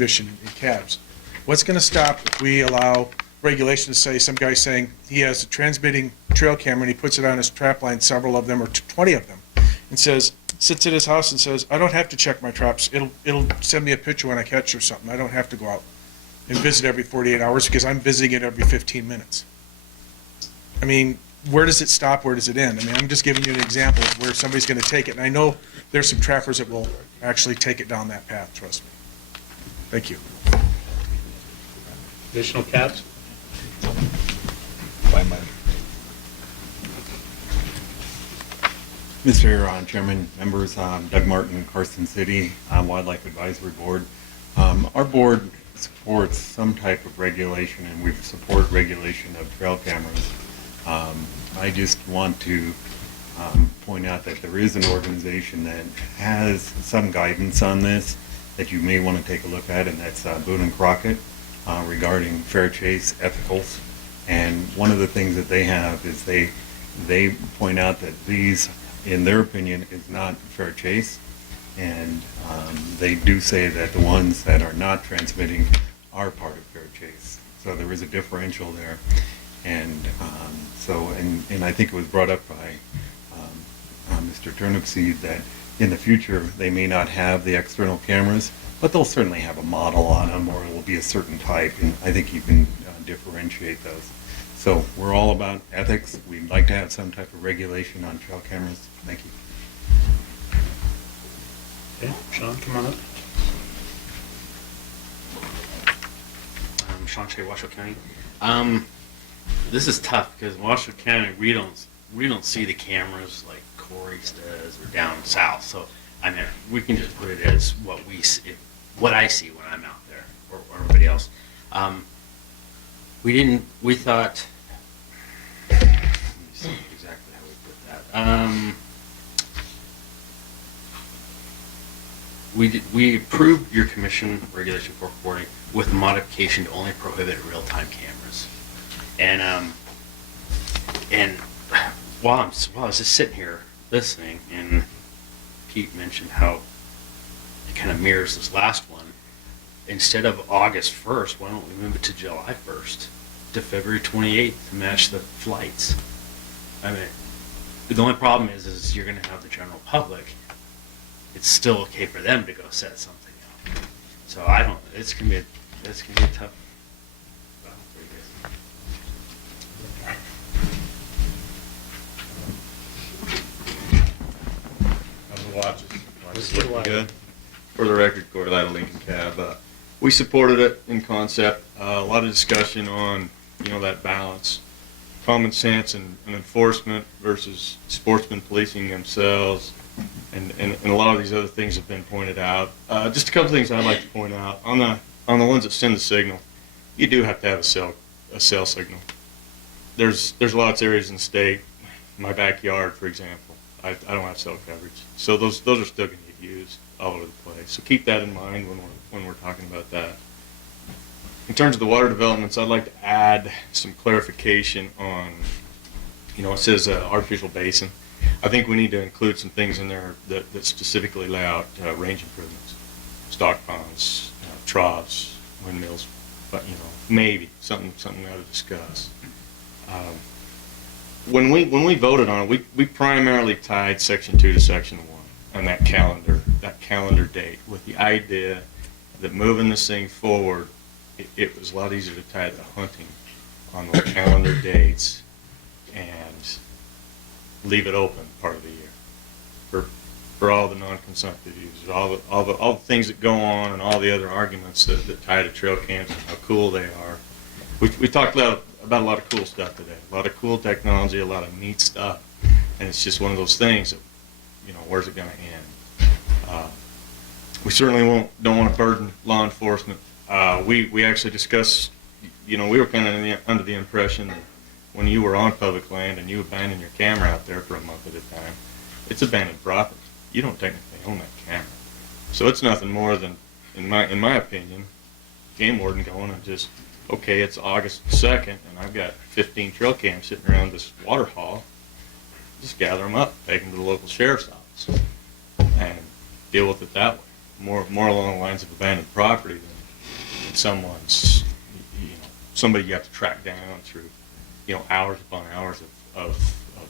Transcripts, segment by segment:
in cabs. What's going to stop if we allow regulations to say some guy saying he has a transmitting trail camera and he puts it on his trap line, several of them or 20 of them, and says, sits at his house and says, I don't have to check my traps. It'll send me a picture when I catch or something. I don't have to go out and visit every 48 hours because I'm visiting it every 15 minutes. I mean, where does it stop? Where does it end? I mean, I'm just giving you an example of where somebody's going to take it. And I know there's some trappers that will actually take it down that path, trust me. Thank you. Additional cabs? Mr. Chairman, members, Doug Martin, Carson City Wildlife Advisory Board. Our board supports some type of regulation, and we support regulation of trail cameras. I just want to point out that there is an organization that has some guidance on this that you may want to take a look at, and that's Boone and Crockett regarding fair chase ethicals. And one of the things that they have is they point out that these, in their opinion, is not fair chase, and they do say that the ones that are not transmitting are part of fair chase. So there is a differential there, and and I think it was brought up by Mr. Turnipseed that in the future they may not have the external cameras, but they'll certainly have a model on them, or it will be a certain type, and I think you can differentiate those. So we're all about ethics. We'd like to have some type of regulation on trail cameras. Thank you. Okay, Sean, come on up. Sean Shea, Washoe County. This is tough because in Washoe County we don't see the cameras like Corey's does or down south. So I mean we can just put it as what we see, what I see when I'm out there, or everybody else. We thought. Let me see exactly how we put that. We approved your commission regulation 440 with modification to only prohibit real-time cameras, and while I was just sitting here listening, and Pete mentioned how it kind of mirrors this last one. Instead of August 1st, why don't we move it to July 1st to February 28th to match the flights? I mean, the only problem is you're going to have the general public. It's still okay for them to go set something up. So I don't. It's gonna be a tough battle for you guys. On the watches. This is looking good. For the record, Corey Lytle, Lincoln Cab. We supported it in concept. A lot of discussion on, that balance, common sense and enforcement versus sportsmen policing themselves, and a lot of these other things have been pointed out. Just a couple things I'd like to point out on the ones that send the signal. You do have to have a cell signal. There's lots of areas in the state. My backyard, for example, I don't have cell coverage, so those are still going to get used all over the place. So keep that in mind when we're talking about that. In terms of the water developments, I'd like to add some clarification on, it says artificial basin. I think we need to include some things in there that specifically lay out range improvements, stock ponds, troughs, windmills, but maybe something we ought to discuss. When we voted on it, we primarily tied Section 2 to Section 1 on that calendar date, with the idea that moving this thing forward, it was a lot easier to tie it to hunting on those calendar dates and leave it open part of the year for all the non-consumptive users, all the things that go on, and all the other arguments that tie to trail cams and how cool they are. We talked about a lot of cool stuff today, a lot of cool technology, a lot of neat stuff, and it's just one of those things that, where's it going to end? We certainly don't want to burden law enforcement. We actually discussed, we were kind of under the impression that when you were on public land and you abandoned your camera out there for a month at a time, it's abandoned property. You don't technically own that camera. So it's nothing more than, in my opinion, game warden going and just, okay, it's August 2nd and I've got 15 trail cams sitting around this water hall. Just gather them up, take them to the local sheriff's office, and deal with it that way. More along the lines of abandoned property and someone's, somebody you have to track down through, hours upon hours of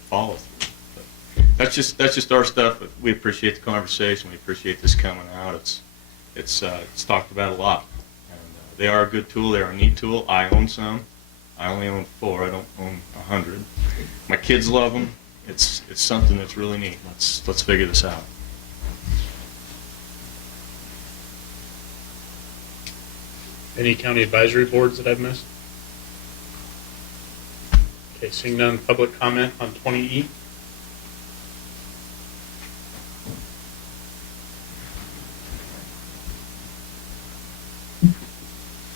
follow through. That's just our stuff. But we appreciate the conversation. We appreciate this coming out. It's talked about a lot. And they are a good tool. They're a neat tool. I own some. I only own 4. I don't own 100. My kids love them. It's something that's really neat. Let's figure this out. Any county advisory boards that I've missed? Okay, seeing none, public comment on 20E?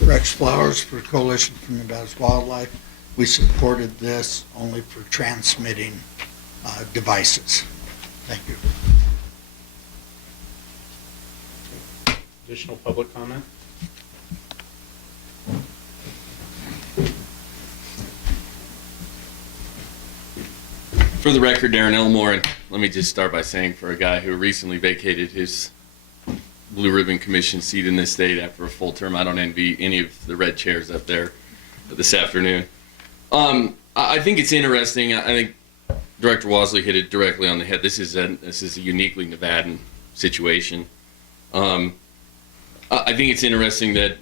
Rex Flowers for Coalition for Nevada's Wildlife. We supported this only for transmitting devices. Thank you. Additional public comment? For the record, Darren Elmore, and let me just start by saying for a guy who recently vacated his Blue Ribbon Commission seat in this state after a full term, I don't envy any of the red chairs up there this afternoon. I think it's interesting. I think Director Wasley hit it directly on the head. This is a uniquely Nevadan situation. I think it's interesting that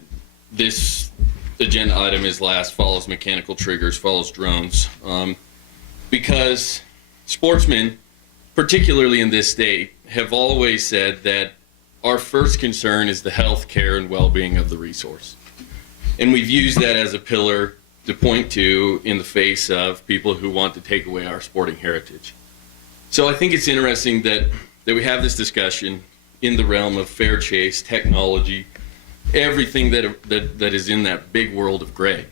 this agenda item is last, follows mechanical triggers, follows drones, because sportsmen, particularly in this state, have always said that our first concern is the health, care, and well-being of the resource. And we've used that as a pillar to point to in the face of people who want to take away our sporting heritage. So I think it's interesting that we have this discussion in the realm of fair chase, technology, everything that is in that big world of gray.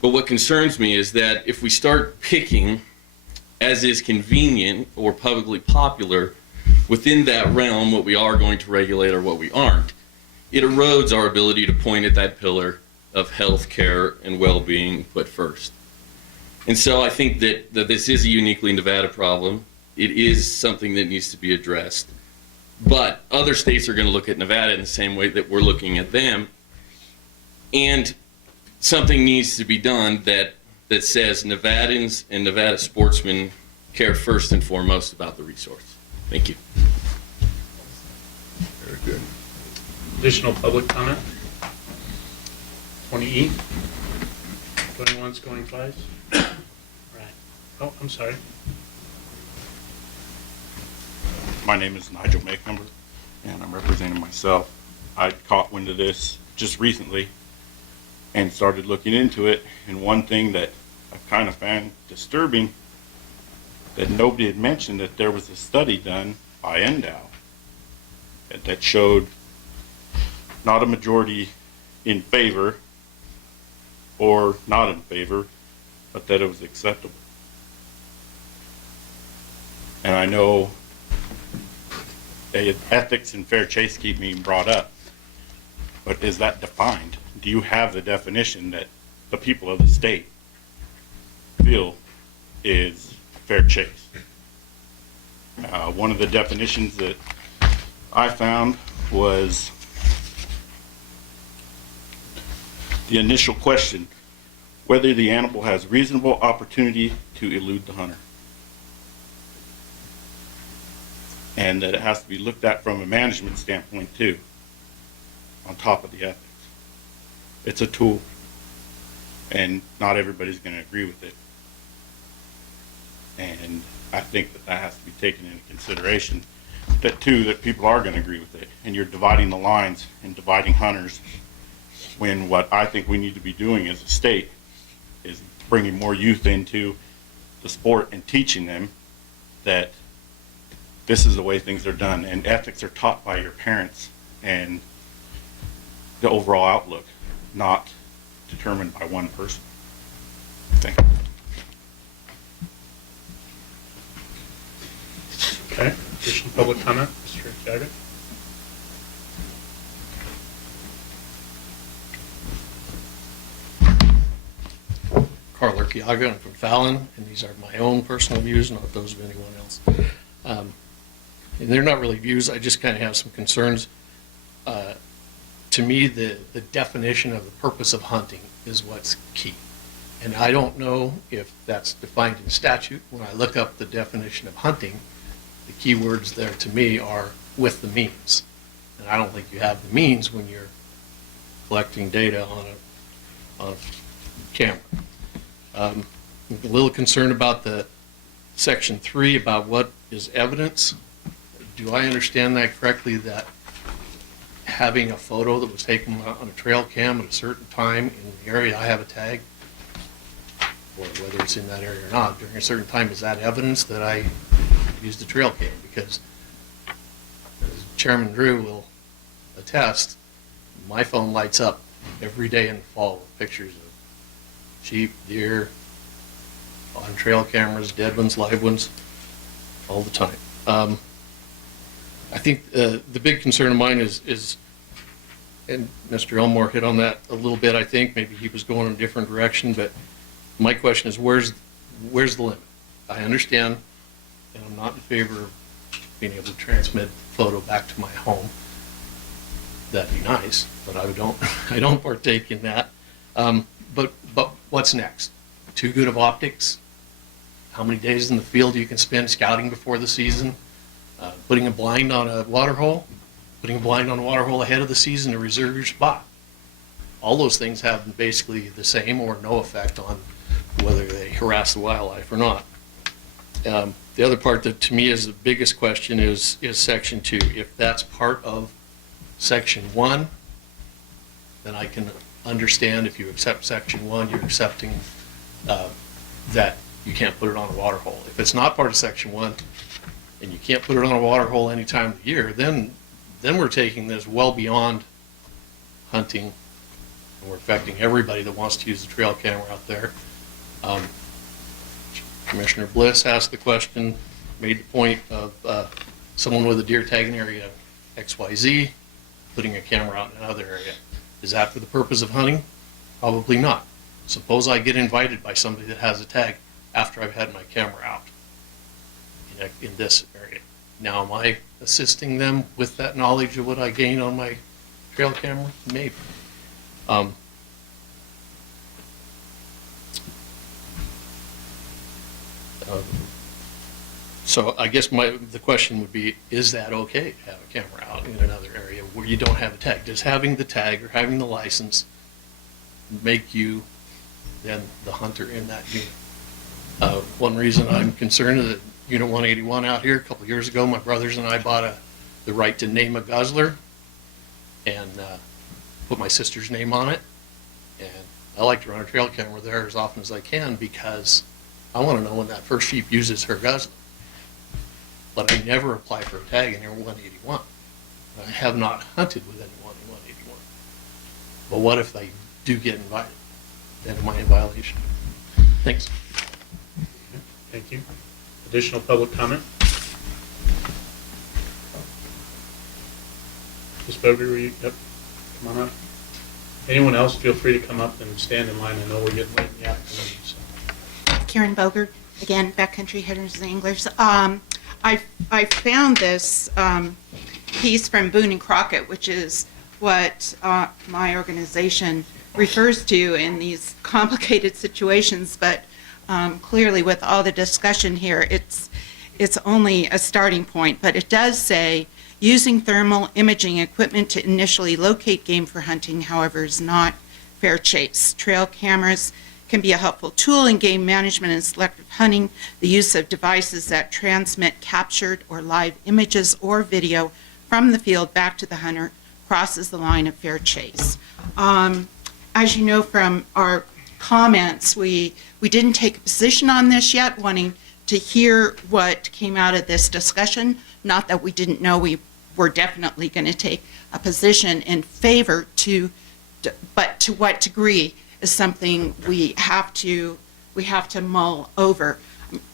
But what concerns me is that if we start picking, as is convenient or publicly popular, within that realm what we are going to regulate or what we aren't, it erodes our ability to point at that pillar of health care and well-being put first. And so I think that this is a uniquely Nevada problem. It is something that needs to be addressed. But other states are going to look at Nevada in the same way that we're looking at them. And something needs to be done that says Nevadans and Nevada sportsmen care first and foremost about the resource. Thank you. Very good. Additional public comment? 20E? Going once, going twice? Right. Oh, I'm sorry. My name is Nigel Maycumber, and I'm representing myself. I caught wind of this just recently and started looking into it, and one thing that I kind of found disturbing, that nobody had mentioned, that there was a study done by NDOW that showed not a majority in favor or not in favor, but that it was acceptable. And I know ethics and fair chase keep being brought up, but is that defined? Do you have the definition that the people of the state feel is fair chase? One of the definitions that I found was the initial question, whether the animal has reasonable opportunity to elude the hunter. And that it has to be looked at from a management standpoint too, on top of the ethics. It's a tool, and not everybody's going to agree with it. And I think that has to be taken into consideration, that people are going to agree with it. And you're dividing the lines and dividing hunters, when what I think we need to be doing as a state is bringing more youth into the sport and teaching them that this is the way things are done, and ethics are taught by your parents and the overall outlook, not determined by one person. Thank you. Okay. Additional public comment, Mr. Jagger? Carl Urquiaga, I'm from Fallon, and these are my own personal views, not those of anyone else. And they're not really views, I just kind of have some concerns. to me, the definition of the purpose of hunting is what's key. And I don't know if that's defined in statute. When I look up the definition of hunting, the key words there to me are with the means. And I don't think you have the means when you're collecting data on a camera. I'm a little concerned about the section 3 about what is evidence. Do I understand that correctly, that having a photo that was taken on a trail cam at a certain time in the area I have a tag, or whether it's in that area or not, during a certain time, is that evidence that I used the trail cam? Because as Chairman Drew will attest, my phone lights up every day in the fall with pictures of sheep, deer, on trail cameras, dead ones, live ones, all the time. I think the big concern of mine is, and Mr. Elmore hit on that a little bit, I think, maybe he was going in a different direction, but my question is, where's the limit? I understand, and I'm not in favor of being able to transmit photo back to my home. That'd be nice, but I don't partake in that. But what's next? Too good of optics? How many days in the field you can spend scouting before the season? Putting a blind on a water hole? Putting a blind on a water hole ahead of the season to reserve your spot? All those things have basically the same or no effect on whether they harass the wildlife or not. The other part that to me is the biggest question is section 2. If that's part of section 1, then I can understand if you accept section 1, you're accepting that you can't put it on a water hole. If it's not part of section 1 and you can't put it on a water hole any time of the year, then we're taking this well beyond hunting, and we're affecting everybody that wants to use the trail camera out there. Commissioner Bliss asked the question, made the point of someone with a deer tag in area XYZ putting a camera out in another area. Is that for the purpose of hunting? Probably not. Suppose I get invited by somebody that has a tag after I've had my camera out in this area. Now, am I assisting them with that knowledge of what I gain on my trail camera? Maybe. So I guess the question would be, is that okay to have a camera out in another area where you don't have a tag? Does having the tag or having the license make you then the hunter in that unit? One reason I'm concerned is that Unit 181 out here, a couple years ago, my brothers and I bought the right to name a guzzler and put my sister's name on it. And I like to run a trail camera there as often as I can because I want to know when that first sheep uses her guzzler. But I never apply for a tag in Unit 181. I have not hunted with anyone in 181. But what if they do get invited? Then am I in violation? Thanks. Thank you. Additional public comment? Ms. Boger, were you, yep, come on up. Anyone else, feel free to come up and stand in line. I know we're getting late in the afternoon, so. Karen Boger, again, Backcountry Hunters and Anglers. I found this piece from Boone and Crockett, which is what my organization refers to in these complicated situations, but clearly with all the discussion here, it's only a starting point. But it does say, using thermal imaging equipment to initially locate game for hunting, however, is not fair chase. Trail cameras can be a helpful tool in game management and selective hunting. The use of devices that transmit captured or live images or video from the field back to the hunter crosses the line of fair chase. As you know from our comments, we didn't take a position on this yet, wanting to hear what came out of this discussion. Not that we didn't know we were definitely going to take a position in favor but to what degree is something we have to mull over.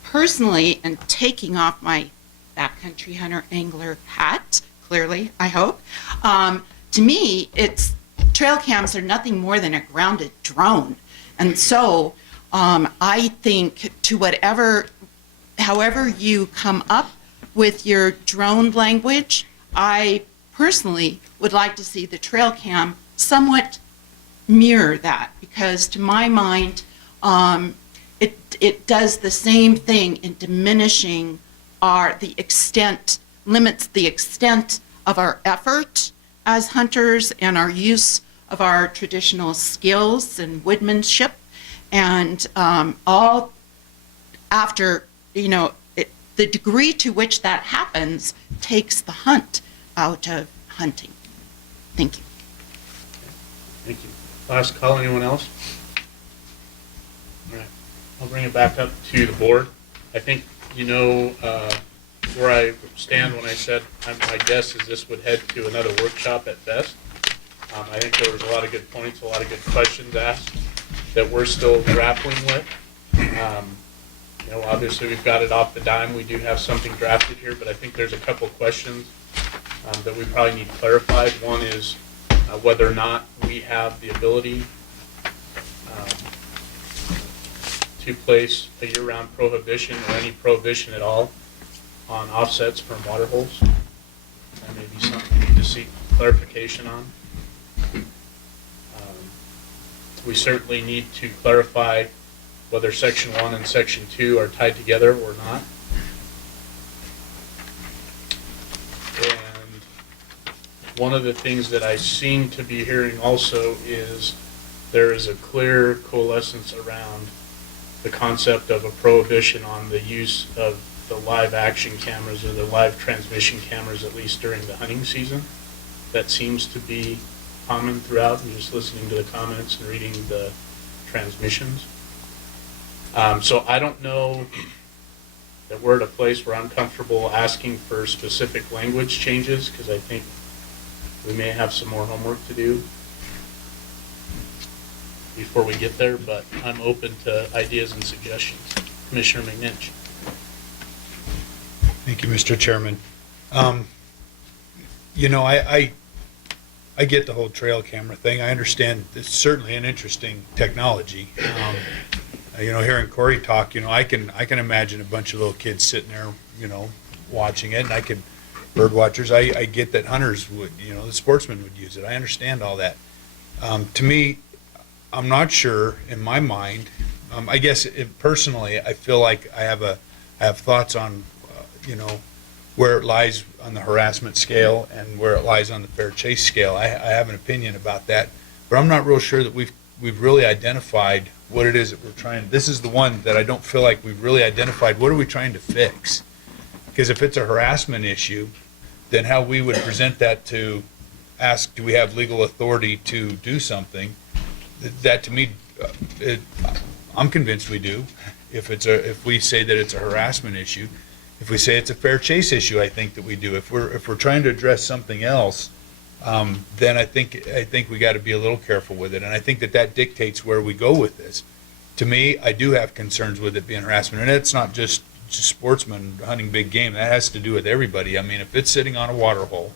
Personally, and taking off my backcountry hunter angler hat, clearly, I hope, to me, trail cams are nothing more than a grounded drone. And so I think however you come up with your drone language, I personally would like to see the trail cam somewhat mirror that, because to my mind, it does the same thing in diminishing limits the extent of our effort as hunters and our use of our traditional skills and woodmanship, and all after, the degree to which that happens takes the hunt out of hunting. Thank you. Thank you. Last call, anyone else? All right, I'll bring it back up to the board. I think you know where I stand when I said my guess is this would head to another workshop at best. I think there was a lot of good points, a lot of good questions asked that we're still grappling with. Obviously we've got it off the dime. We do have something drafted here, but I think there's a couple questions that we probably need clarified. One is whether or not we have the ability to place a year-round prohibition or any prohibition at all on offsets from water holes. That may be something we need to seek clarification on. We certainly need to clarify whether Section 1 and Section 2 are tied together or not. And one of the things that I seem to be hearing also is there is a clear coalescence around the concept of a prohibition on the use of the live action cameras or the live transmission cameras, at least during the hunting season. That seems to be common throughout, and just listening to the comments and reading the transmissions. So I don't know that we're at a place where I'm comfortable asking for specific language changes, because I think we may have some more homework to do before we get there, but I'm open to ideas and suggestions. Commissioner McNinch. Thank you, Mr. Chairman. I get the whole trail camera thing. I understand it's certainly an interesting technology. Hearing Corey talk, I can imagine a bunch of little kids sitting there, watching it, and I could, bird watchers, I get that hunters would, the sportsmen would use it. I understand all that. To me, I'm not sure in my mind. I guess personally, I feel like I have thoughts on, where it lies on the harassment scale and where it lies on the fair chase scale. I have an opinion about that, but I'm not real sure that we've really identified what it is that we're trying. This is the one that I don't feel like we've really identified. What are we trying to fix? Because if it's a harassment issue, then how we would present that to ask, do we have legal authority to do something? That to me, I'm convinced we do. If we say that it's a harassment issue, if we say it's a fair chase issue, I think that we do. If we're trying to address something else, then I think we got to be a little careful with it, and I think that dictates where we go with this. To me, I do have concerns with it being harassment, and it's not just sportsmen hunting big game. That has to do with everybody. I mean, if it's sitting on a water hole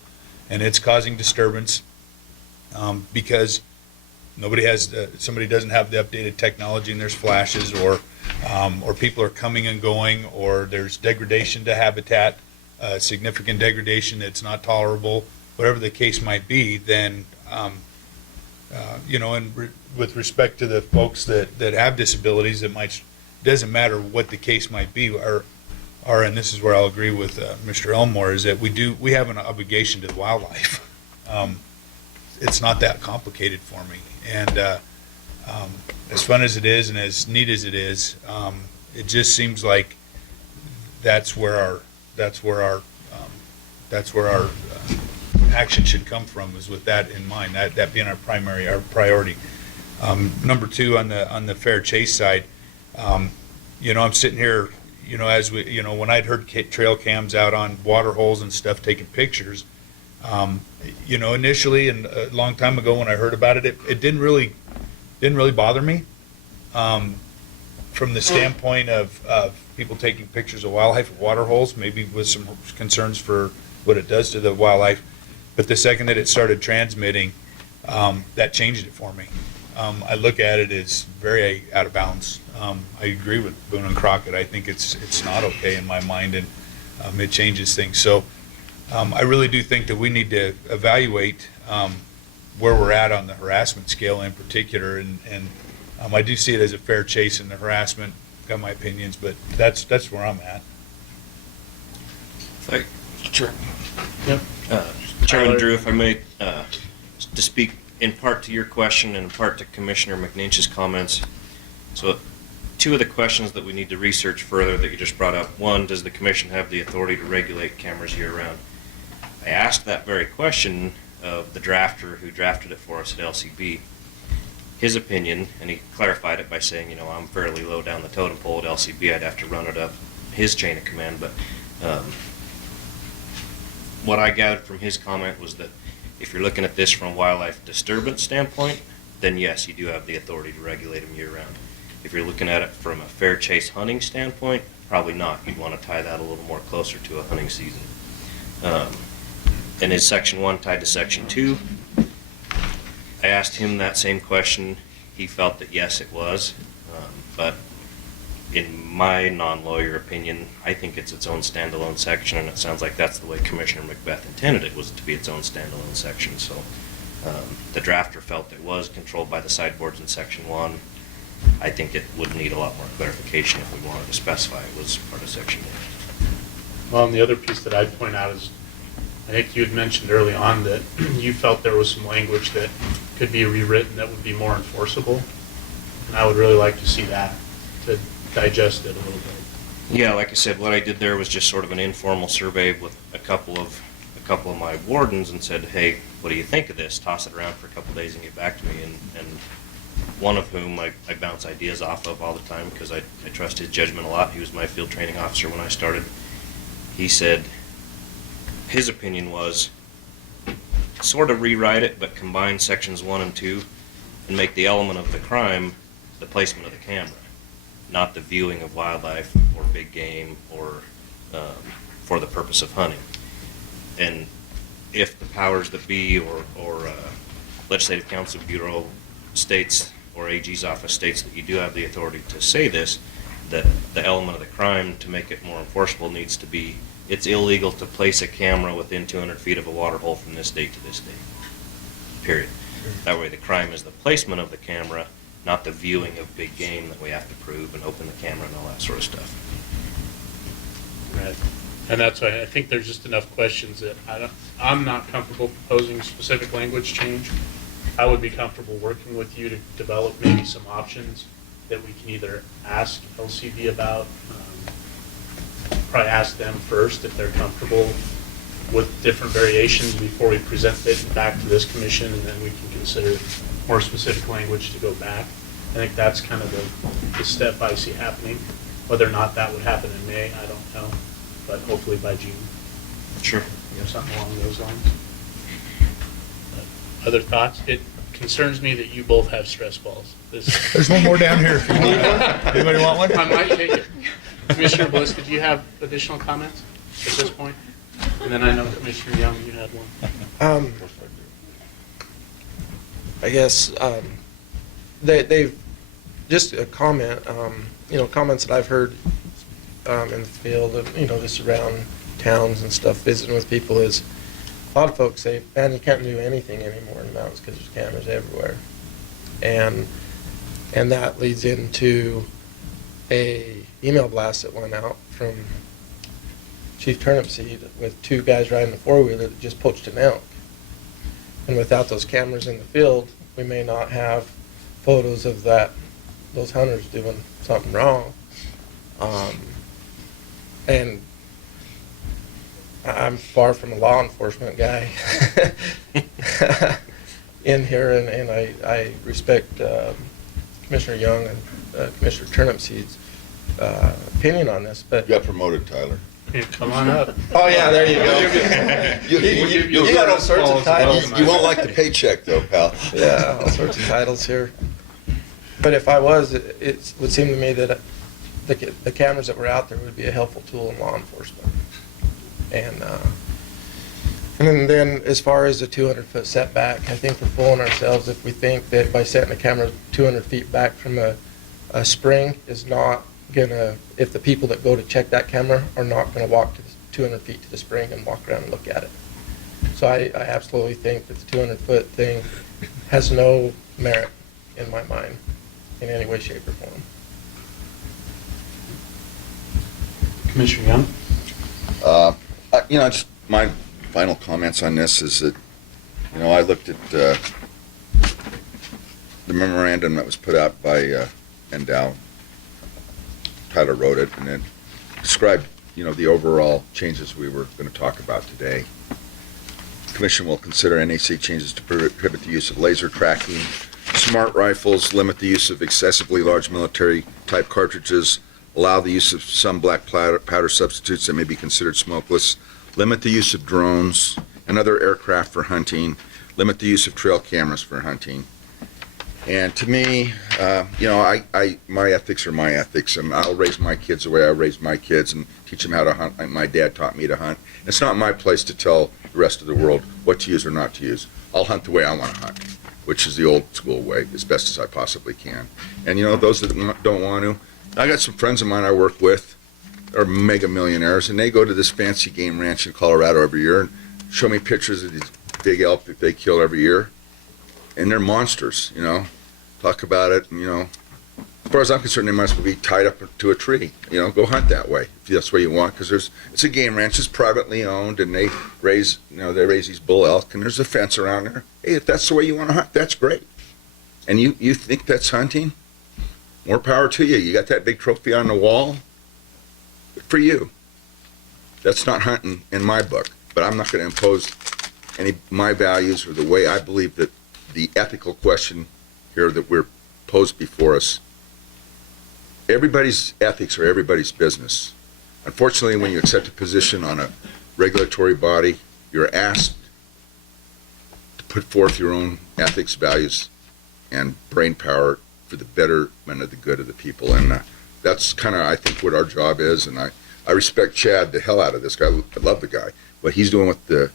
and it's causing disturbance because somebody doesn't have the updated technology and there's flashes, or people are coming and going, or there's degradation to habitat, significant degradation that's not tolerable, whatever the case might be, then, with respect to the folks that have disabilities, doesn't matter what the case might be, and this is where I'll agree with Mr. Elmore, is that we have an obligation to the wildlife. It's not that complicated for me. And as fun as it is and as neat as it is, it just seems like that's where our action should come from, is with that in mind, that being our priority. Number two, on the fair chase side, I'm sitting here, when I'd heard trail cams out on water holes and stuff taking pictures, initially and a long time ago when I heard about it, it didn't really bother me, from the standpoint of people taking pictures of wildlife at water holes, maybe with some concerns for what it does to the wildlife. But the second that it started transmitting, that changed it for me. I look at it as very out of bounds. I agree with Boone and Crockett. I think it's not okay in my mind, and it changes things. So I really do think that we need to evaluate where we're at on the harassment scale in particular, and I do see it as a fair chase in the harassment. Got my opinions, but that's where I'm at. Sure. Yep. Chairman Drew, if I may, to speak in part to your question and in part to Commissioner McNinch's comments. So, two of the questions that we need to research further that you just brought up. One, does the commission have the authority to regulate cameras year-round? I asked that very question of the drafter who drafted it for us at LCB. His opinion, and he clarified it by saying, you know, I'm fairly low down the totem pole at LCB. I'd have to run it up his chain of command, but what I gathered from his comment was that if you're looking at this from a wildlife disturbance standpoint, then yes, you do have the authority to regulate them year-round. If you're looking at it from a fair chase hunting standpoint, probably not. You'd want to tie that a little more closer to a hunting season. And is Section 1 tied to Section 2? I asked him that same question. He felt that yes, it was. But in my non-lawyer opinion, I think it's its own standalone section, and it sounds like that's the way Commissioner Macbeth intended it, was to be its own standalone section. So the drafter felt it was controlled by the sideboards in Section 1. I think it would need a lot more clarification if we wanted to specify it was part of Section 1. Well, and the other piece that I'd point out is, I think you had mentioned early on that you felt there was some language that could be rewritten that would be more enforceable. And I would really like to see that, to digest it a little bit. Yeah, like I said, what I did there was just sort of an informal survey with a couple of my wardens and said, hey, what do you think of this? Toss it around for a couple days and get back to me. And one of whom I bounce ideas off of all the time because I trust his judgment a lot. He was my field training officer when I started. He said his opinion was sort of rewrite it, but combine Sections 1 and 2 and make the element of the crime the placement of the camera, not the viewing of wildlife or big game or for the purpose of hunting. And if the powers that be or Legislative Council Bureau states or AG's office states that you do have the authority to say this, that the element of the crime to make it more enforceable needs to be it's illegal to place a camera within 200 feet of a water hole from this date to this date. Period. That way the crime is the placement of the camera, not the viewing of big game that we have to prove and open the camera and all that sort of stuff. Right. And that's why I think there's just enough questions that I'm not comfortable proposing specific language change. I would be comfortable working with you to develop maybe some options that we can either ask LCB about, probably ask them first if they're comfortable with different variations before we present it back to this commission, and then we can consider more specific language to go back. I think that's kind of the step I see happening. Whether or not that would happen in May, I don't know, but hopefully by June. Sure. Something along those lines. But other thoughts? It concerns me that you both have stress balls. There's one more down here if you want one. Anybody want one? I might take it. Commissioner Bliss, did you have additional comments at this point? And then I know Commissioner Young, you had one. I guess they've just a comment. Comments that I've heard in the field of just around towns and stuff, visiting with people, is a lot of folks say, "Man, you can't do anything anymore in the mountains because there's cameras everywhere," and that leads into a email blast that went out from Chief Turnipseed with two guys riding a four-wheeler that just poached an elk. And without those cameras in the field, we may not have photos of those hunters doing something wrong. And I'm far from a law enforcement guy in here, and I respect Commissioner Young and Commissioner Turnipseed's opinion on this, but You got promoted, Tyler. Yeah, come on up. oh yeah, there you go. You got all sorts of titles. You won't like the paycheck though, pal. Yeah, all sorts of titles here. But if I was, it would seem to me that the cameras that were out there would be a helpful tool in law enforcement. And then as far as the 200-foot setback, I think we're fooling ourselves if we think that by setting a camera 200 feet back from a spring is not gonna, if the people that go to check that camera are not gonna walk 200 feet to the spring and walk around and look at it. So I absolutely think that the 200-foot thing has no merit in my mind in any way, shape, or form. Commissioner Young? Just my final comments on this is that, I looked at the memorandum that was put out by Endow. Tyler wrote it, and it described, the overall changes we were going to talk about today. The Commission will consider NAC changes to prohibit the use of laser tracking, smart rifles, limit the use of excessively large military-type cartridges, allow the use of some black powder substitutes that may be considered smokeless, limit the use of drones and other aircraft for hunting, limit the use of trail cameras for hunting. And to me, my ethics are my ethics, and I'll raise my kids the way I raised my kids and teach them how to hunt like my dad taught me to hunt. It's not my place to tell the rest of the world what to use or not to use. I'll hunt the way I want to hunt, which is the old school way, as best as I possibly can. And those that don't want to, I got some friends of mine I work with, are mega millionaires, and they go to this fancy game ranch in Colorado every year and show me pictures of these big elk that they kill every year. And they're monsters, talk about it, and, as far as I'm concerned, they might as well be tied up to a tree, go hunt that way, if that's what you want, because it's a game ranch, it's privately owned, and they raise these bull elk, and there's a fence around there. Hey, if that's the way you want to hunt, that's great. And you think that's hunting? More power to you. You got that big trophy on the wall? Good for you. That's not hunting in my book, but I'm not going to impose my values or the way I believe that the ethical question here that we're posed before us. Everybody's ethics are everybody's business. Unfortunately, when you accept a position on a regulatory body, you're asked to put forth your own ethics, values, and brain power for the betterment of the good of the people. And that's kind of, I think, what our job is. And I respect Chad the hell out of this guy. I love the guy. What he's doing with the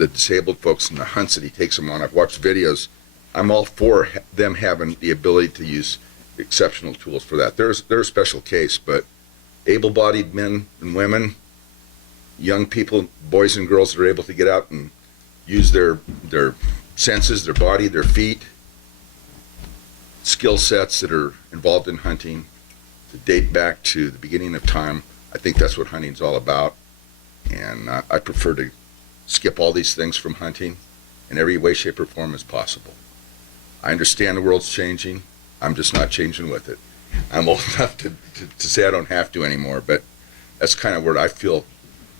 the disabled folks and the hunts that he takes them on. I've watched videos. I'm all for them having the ability to use exceptional tools for that. They're a special case, but able-bodied men and women, young people, boys and girls that are able to get out and use their senses, their body, their feet, skill sets that are involved in hunting, to date back to the beginning of time. I think that's what hunting's all about, and I prefer to skip all these things from hunting in every way, shape, or form as possible. I understand the world's changing. I'm just not changing with it. I'm old enough to say I don't have to anymore, but that's kind of where I feel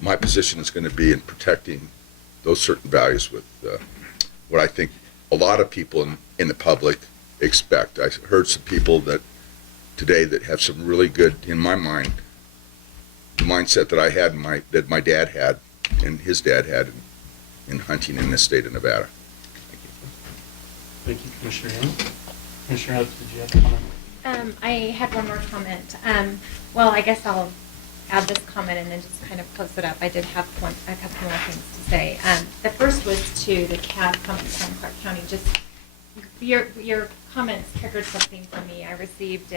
my position is going to be in protecting those certain values with what I think a lot of people in the public expect. I heard some people today that have some really good, in my mind, the mindset that I had, that my dad had, and his dad had in hunting in the state of Nevada. Thank you, Commissioner Young. Commissioner Hudson, did you have a comment? I had one more comment. Well, I guess I'll add this comment and then just kind of close it up. I did have a couple more things to say. The first was to the CAD comments from Clark County. Just your comments triggered something for me. I received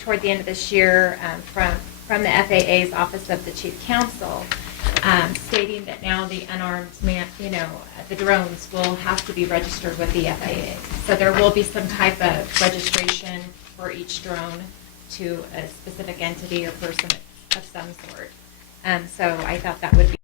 toward the end of this year from the FAA's Office of the Chief Counsel, stating that now the unarmed the drones will have to be registered with the FAA. So there will be some type of registration for each drone to a specific entity or person of some sort. So I thought that would be